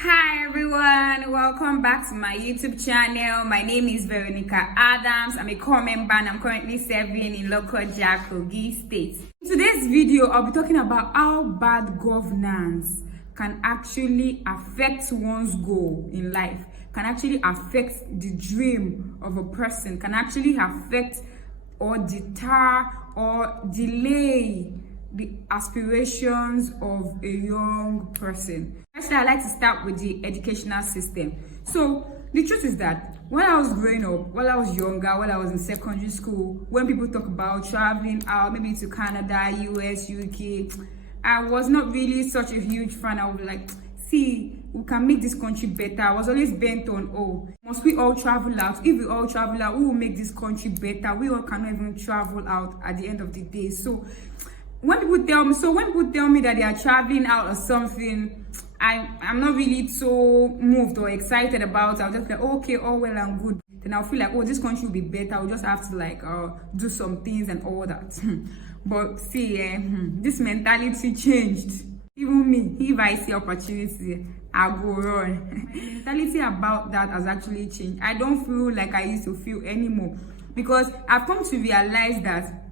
Hi everyone, welcome back to my YouTube channel. My name is Veronica Adams. I'm a core member and I'm currently serving in Lokoja, Kogi State. In today's video, I'll be talking about how bad governance can actually affect one's goal in life, can actually affect the dream of a person, can actually affect or deter or delay the aspirations of a young person. Actually, I like to start with the educational system. So the truth is that when I was growing up, while I was younger, while I was in secondary school, when people talk about traveling out, maybe to Canada, US, UK, I was not really such a huge fan. I would be like, see, we can make this country better. I was always bent on, oh, must we all travel out? If we all travel out, we will make this country better. We all cannot even travel out at the end of the day. So when people tell me that they are traveling out or something, I'm not really so moved or excited about it. I'll just be like, oh, okay, all well and good. Then I'll feel like, oh, this country will be better. I'll just have to like do some things and all that. But see, this mentality changed. Even me, if I see opportunity, I'll go run. My mentality about that has actually changed. I don't feel like I used to feel anymore, because I've come to realize that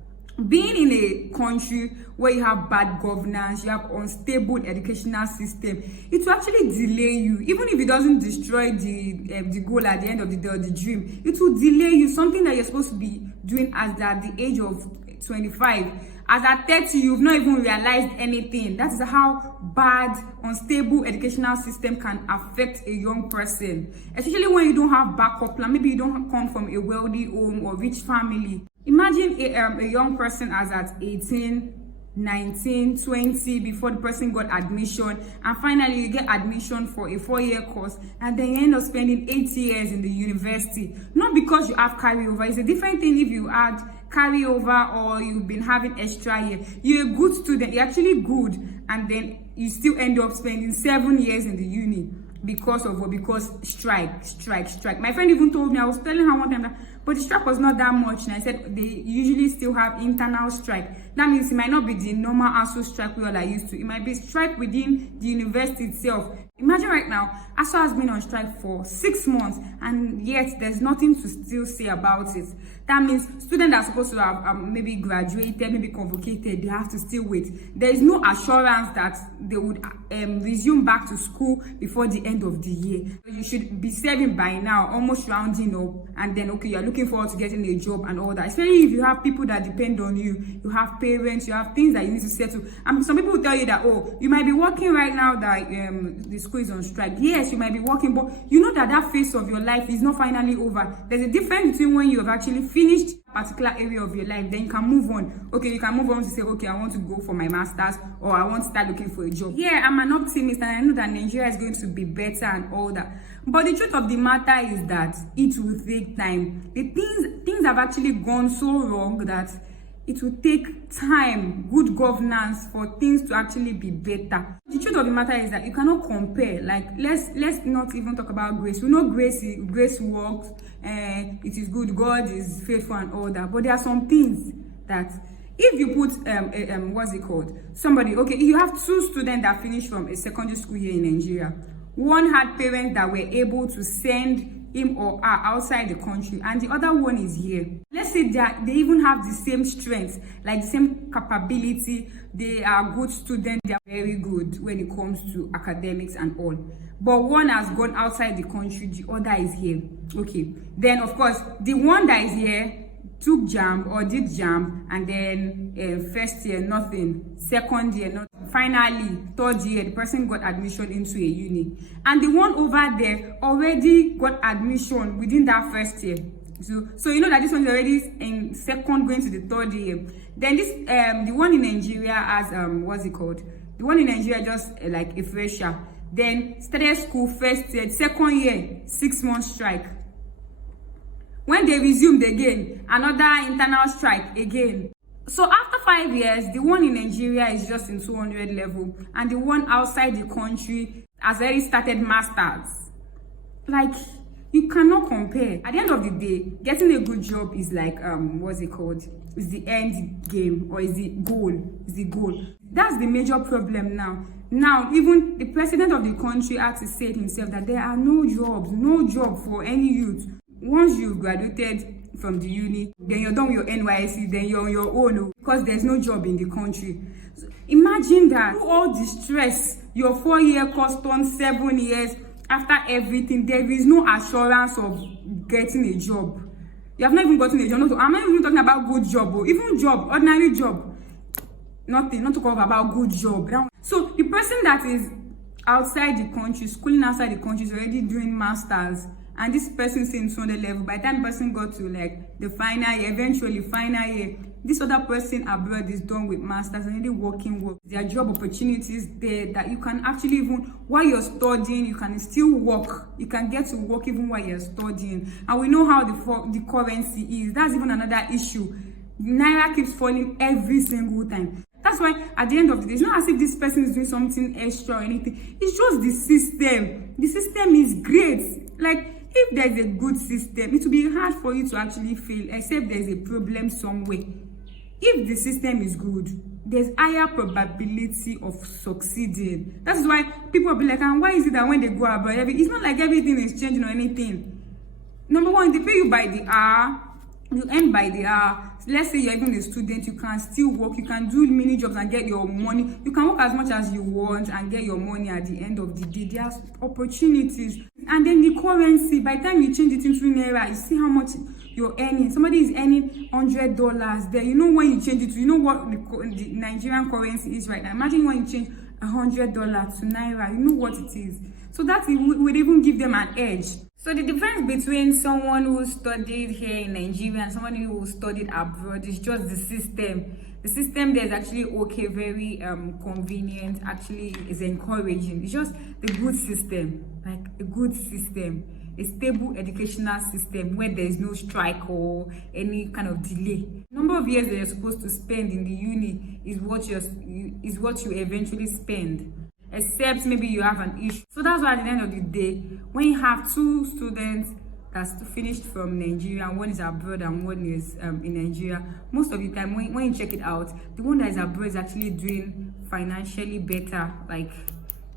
being in a country where you have bad governance, you have unstable educational system, it will actually delay you. Even if it doesn't destroy the goal at the end of the day or the dream, it will delay you. Something that you're supposed to be doing at the age of 25, as at 30, you've not even realized anything. That is how bad, unstable educational system can affect a young person, especially when you don't have backup plan. Maybe you don't come from a wealthy home or rich family. Imagine a young person as at 18, 19, 20 before the person got admission, and finally you get admission for a 4-year course, and then you end up spending 8 years in the university. Not because you have carryover. It's a different thing if you had carryover or you've been having extra year. You're a good student, you're actually good, and then you still end up spending 7 years in the uni because of what? Because strike. My friend even told me, I was telling her one time that, but the strike was not that much, and I said they usually still have internal strike. That means it might not be the normal ASU strike we all are used to. It might be strike within the university itself. Imagine right now, ASU has been on strike for 6 months, and yet there's nothing to still say about it. That means students are supposed to have maybe graduated, maybe convocated, they have to still wait. There is no assurance that they would resume back to school before the end of the year. You should be serving by now, almost rounding up, and then okay, you're looking forward to getting a job and all that. Especially if you have people that depend on you, you have parents, you have things that you need to settle. And some people will tell you that, oh, you might be working right now that the school is on strike. Yes, you might be working, but you know that phase of your life is not finally over. There's a difference between when you have actually finished a particular area of your life, then you can move on. Okay, you can move on to say, okay, I want to go for my master's, or I want to start looking for a job. Yeah, I'm an optimist, and I know that Nigeria is going to be better and all that. But the truth of the matter is that it will take time. The things have actually gone so wrong that it will take time, good governance, for things to actually be better. The truth of the matter is that you cannot compare. Like, let's not even talk about grace. We know grace works, it is good, God is faithful and all that. But there are some things that if you put what's it called? Somebody, okay, you have 2 students that finished from a secondary school here in Nigeria. One had parents that were able to send him or her outside the country, and the other one is here. Let's say that they even have the same strengths, like the same capability. They are good students, they are very good when it comes to academics and all. But one has gone outside the country, the other is here. Okay, then of course the one that is here took JAMB or did JAMB, and then first year nothing, second year nothing, finally third year the person got admission into a uni, and the one over there already got admission within that first year. So you know that this one is already in second going to the third year. Then this the one in Nigeria has what's it called? The one in Nigeria just like a fresher. Then started school first year, second year 6 months strike. When they resumed again, another internal strike again. So after 5 years, the one in Nigeria is just in 200 level, and the one outside the country has already started masters. Like, you cannot compare. At the end of the day, getting a good job is like what's it called? Is the end game, or is the goal? Is the goal. That's the major problem now. Even the president of the country had to say it himself that there are no job for any youth. Once you've graduated from the uni, then you're done with your NYSC, then you're on your own, because there's no job in the country. So imagine that, all the stress, your 4-year course turned 7 years. After everything, there is no assurance of getting a job. You have not even gotten a job. I'm not even talking about good job, or even job, ordinary job. Nothing, not to talk about good job. So the person that is outside the country, schooling outside the country, is already doing masters, and this person is in 200 level. By the time the person got to like the final year, eventually final year, this other person abroad is done with masters and already working work. There are job opportunities there that you can actually, even while you're studying, you can still work. You can get to work even while you're studying. And we know how the currency is. That's even another issue. Naira keeps falling every single time. That's why at the end of the day, it's not as if this person is doing something extra or anything. It's just the system. The system is great. Like, if there's a good system, it will be hard for you to actually fail, except there's a problem somewhere. If the system is good, there's higher probability of succeeding. That's why people will be like, and why is it that when they go abroad, it's not like everything is changing or anything. Number one, they pay you by the hour. You earn by the hour. Let's say you're even a student, you can still work, you can do mini jobs and get your money. You can work as much as you want and get your money at the end of the day. There's opportunities. And then the currency, by the time you change it into naira, you see how much you're earning. Somebody is earning $100 there. You know, when you change it, you know what the Nigerian currency is right now. Imagine when you change $100 to naira, you know what it is. So that would even give them an edge. So the difference between someone who studied here in Nigeria and someone who studied abroad is just the system. The system there is actually okay, very convenient, actually is encouraging. It's just the good system, like a good system, a stable educational system where there is no strike or any kind of delay. The number of years that you're supposed to spend in the uni is what you eventually spend. Except maybe you have an issue. So that's why at the end of the day, when you have two students that's finished from Nigeria, and one is abroad and one is in Nigeria, most of the time when you check it out, the one that is abroad is actually doing financially better. Like,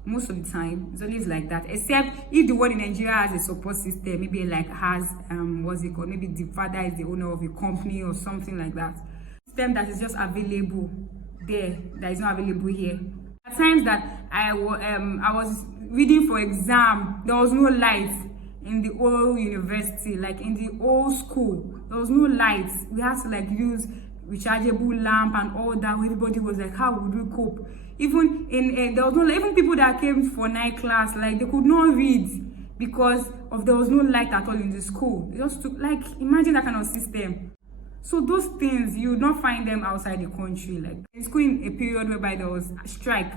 most of the time it's always like that, except if the one in Nigeria has a support system, maybe like has what's it called, maybe the father is the owner of a company or something like that. System that is just available there that is not available here. At times that I was reading for exam, there was no light in the old university, like in the old school, there was no light. We had to like use rechargeable lamp and all that. Everybody was like, how would we cope? Even there was no, even people that came for night class, like they could not read because there was no light at all in the school. It just took, like, imagine that kind of system. So those things, you would not find them outside the country. Like, in school, in a period whereby there was a strike,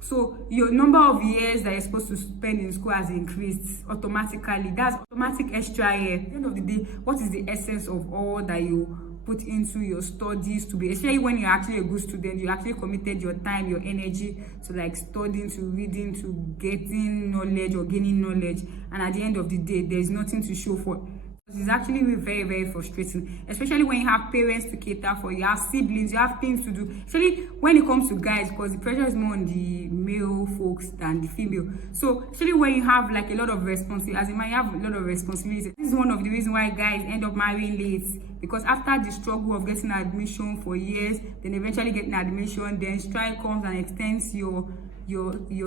so your number of years that you're supposed to spend in school has increased automatically. That's automatic extra year. At the end of the day, what is the essence of all that you put into your studies to be, especially when you're actually a good student, you actually committed your time, your energy to like studying, to reading, to getting knowledge or gaining knowledge, and at the end of the day, there's nothing to show for it. It's actually very, very frustrating, especially when you have parents to cater for, you have siblings, you have things to do, especially when it comes to guys, because the pressure is more on the male folks than the female. So especially when you have like a lot of responsibility, as a man, you have a lot of responsibility. This is one of the reasons why guys end up marrying late, because after the struggle of getting admission for years, then eventually getting admission, then strike comes and extends your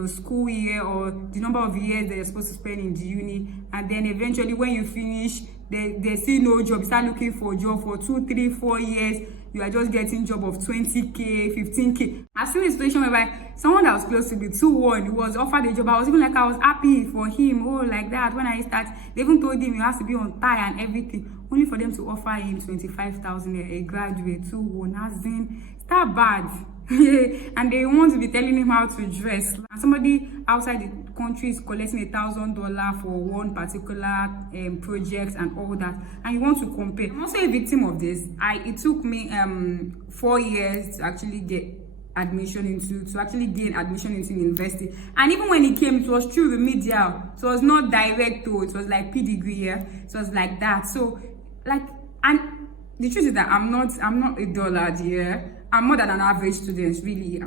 school year or the number of years that you're supposed to spend in the uni, and then eventually when you finish, they see no job, you start looking for a job for 2, 3, 4 years, you are just getting job of 20k, 15k. I've seen a situation whereby someone that was close to me, 2-1, was offered a job. I was even like, I was happy for him, oh, like that. When I start, they even told him he has to be on tie and everything, only for them to offer him 25,000, a graduate, 2-1, as in, it's that bad. And they want to be telling him how to dress. And somebody outside the country is collecting $1,000 for one particular project and all that, and you want to compare. I'm also a victim of this. It took me 4 years to actually get admission into university, and even when it came, it was through remedial. So it was not direct though, it was like P-degree, yeah. So it was like that. So like, and the truth is that I'm not a dullard, yeah. I'm more than an average student, really.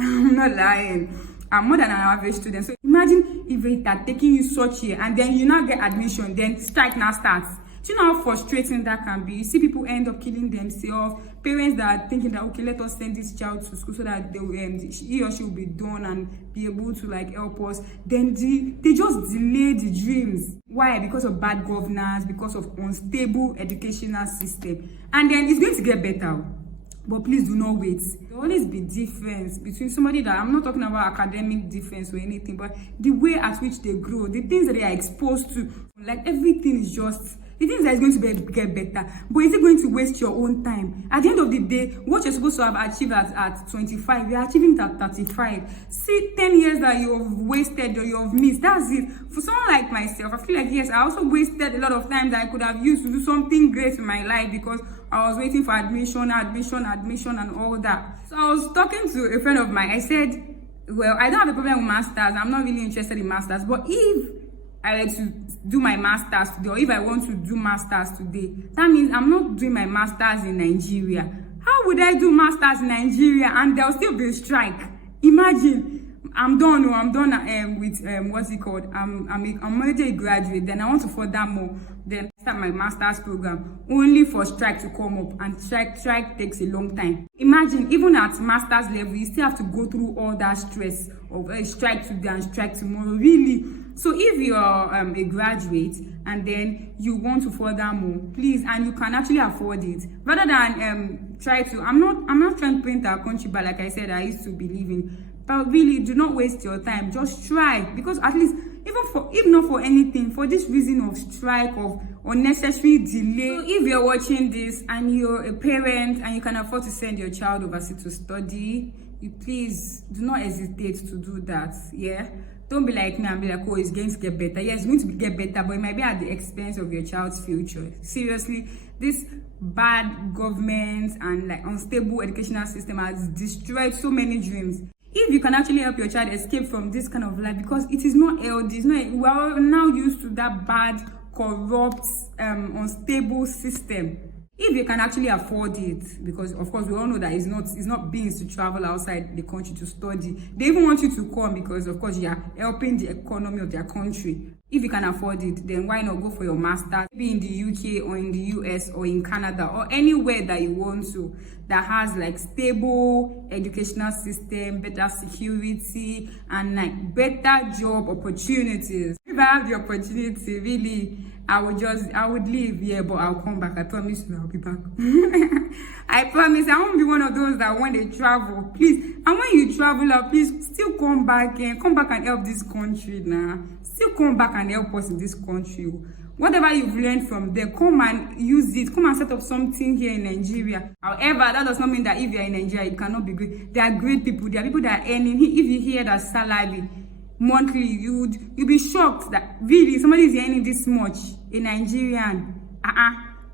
I'm not lying. I'm more than an average student. So imagine if it had taken you such year and then you now get admission, then strike now starts. Do you know how frustrating that can be? You see people end up killing themselves. Parents that are thinking that, okay, let us send this child to school so that he or she will be done and be able to like help us. Then they just delay the dreams. Why? Because of bad governance, because of unstable educational system. And then it's going to get better. But please do not wait. There will always be difference between somebody that, I'm not talking about academic difference or anything, but the way at which they grow, the things that they are exposed to, like everything is just, the things that is going to get better. But is it going to waste your own time? At the end of the day, what you're supposed to have achieved at 25, you're achieving it at 35. See, 10 years that you have wasted or you have missed, that's it. For someone like myself, I feel like, yes, I also wasted a lot of time that I could have used to do something great in my life because I was waiting for admission, and all that. So I was talking to a friend of mine. I said, well, I don't have a problem with masters. I'm not really interested in masters. But if I were to do my masters today, or if I want to do masters today, that means I'm not doing my masters in Nigeria. How would I do masters in Nigeria and there'll still be a strike? Imagine. I'm done with what's it called? I'm already a graduate. Then I want to further more. Then start my master's program only for strike to come up, and strike takes a long time. Imagine, even at master's level, you still have to go through all that stress of a strike today and strike tomorrow. Really. So if you're a graduate and then you want to further more, please, and you can actually afford it, rather than try to. I'm not trying to paint our country, but like I said, I used to believe in. But really, do not waste your time. Just try, because at least, if not for anything, for this reason of strike, of unnecessary delay. So if you're watching this and you're a parent and you can afford to send your child overseas to study, you please do not hesitate to do that. Yeah, don't be like me and be like, oh, it's going to get better. Yes, it's going to get better, but it might be at the expense of your child's future. Seriously, this bad government and like unstable educational system has destroyed so many dreams. If you can actually help your child escape from this kind of life, because it is not healthy, it's not, we are now used to that bad, corrupt, unstable system. If you can actually afford it, because of course we all know that it's not beings to travel outside the country to study. They even want you to come because of course you are helping the economy of their country. If you can afford it, then why not go for your master's, maybe in the UK or in the US or in Canada or anywhere that you want to, that has like stable educational system, better security, and like better job opportunities. If I have the opportunity, really, I would leave, yeah, but I'll come back. I promise you, I'll be back. I promise. I won't be one of those that when they travel, please. And when you travel out, please still come back and help this country now. Still come back and help us in this country. Whatever you've learned from there, come and use it. Come and set up something here in Nigeria. However, that does not mean that if you're in Nigeria, you cannot be great. There are great people. There are people that are earning. If you hear that salary monthly, you'll be shocked that really somebody is earning this much in Nigerian.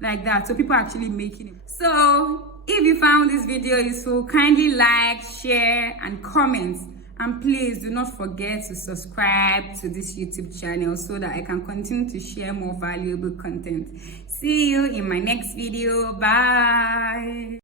Like that. So people are actually making it. So if you found this video useful, kindly like, share, and comment. And please do not forget to subscribe to this YouTube channel so that I can continue to share more valuable content. See you in my next video. Bye.